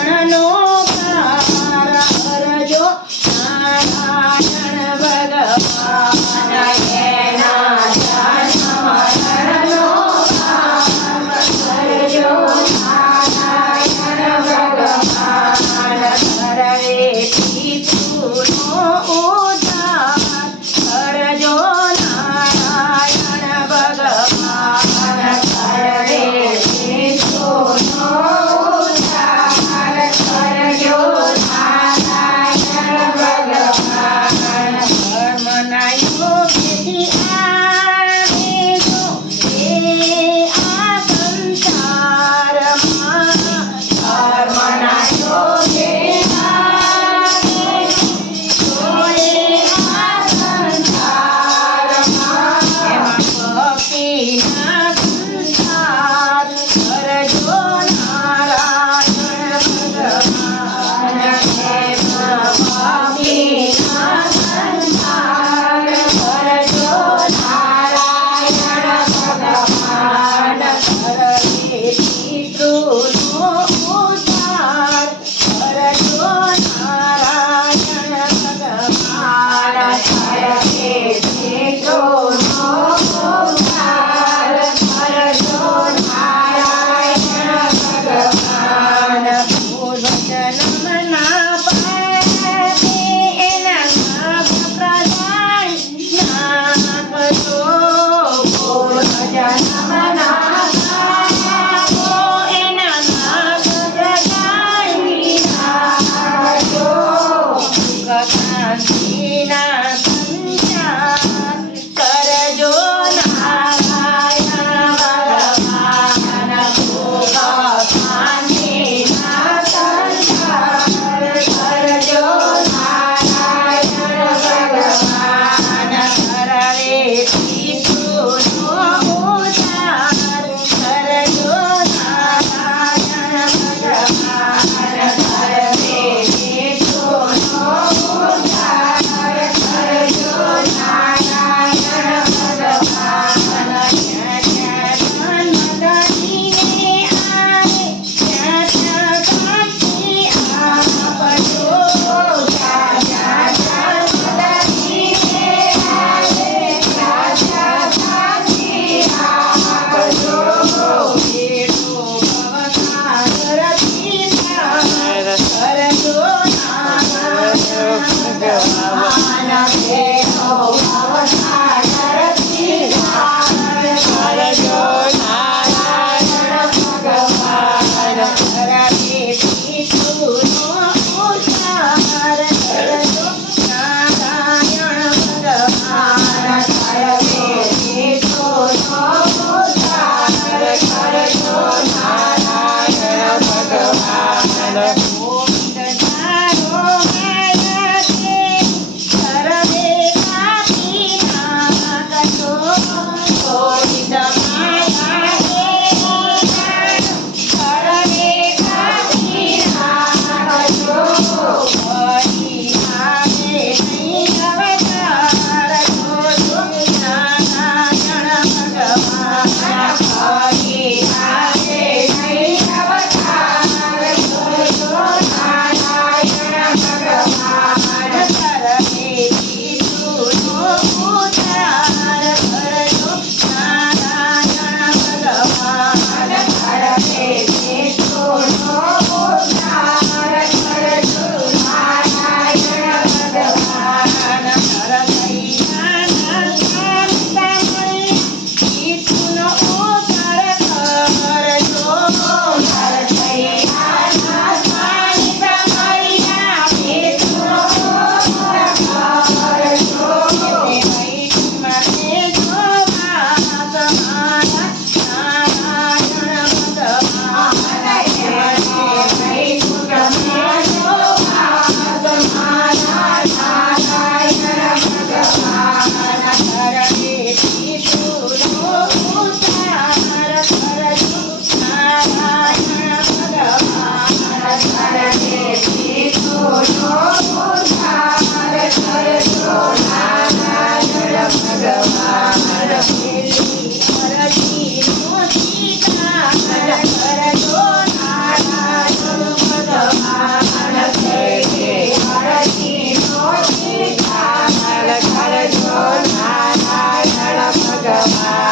નારાયણનો પાર કરજો નારાયણ ભગવાન એના જન્મ મરણનો પાર કરજો નારાયણ ભગવાન કરવે પિતૃનો ઉદ્ધાર કરજો નારાયણ ભગવાન કરવે પિતૃનો ઉદ્ધાર કરજો નારાયણ ભગવાન ધર્મના યોગથી આવે જો એ આ સંસારમાં ધર્મના યોગે આવે જો એ આ સંસારમાં એમાં ભક્તિના સંસાર કરજો નારાયણ ભગવાન એમાં ભક્તિના સંસાર કરજો નારાયણ ભગવાન કરવે પિતૃનો ઉદ્ધાર કરજો નારાયણ ભગવાન કરવે પિતૃનો ઉદ્ધાર કરજો નારાયણ ભગવાન પૂર્વજન્મના પાપે એના નાગ પ્રદાન નાખજો પૂર્વજન્મના પાપો એના નાગ પ્રદાન નાખજો સુખ શાંતિના સંચાર કરજો નારાયણ ભગવાન સુખ શાંતિના સંચાર કરજો ભગવાન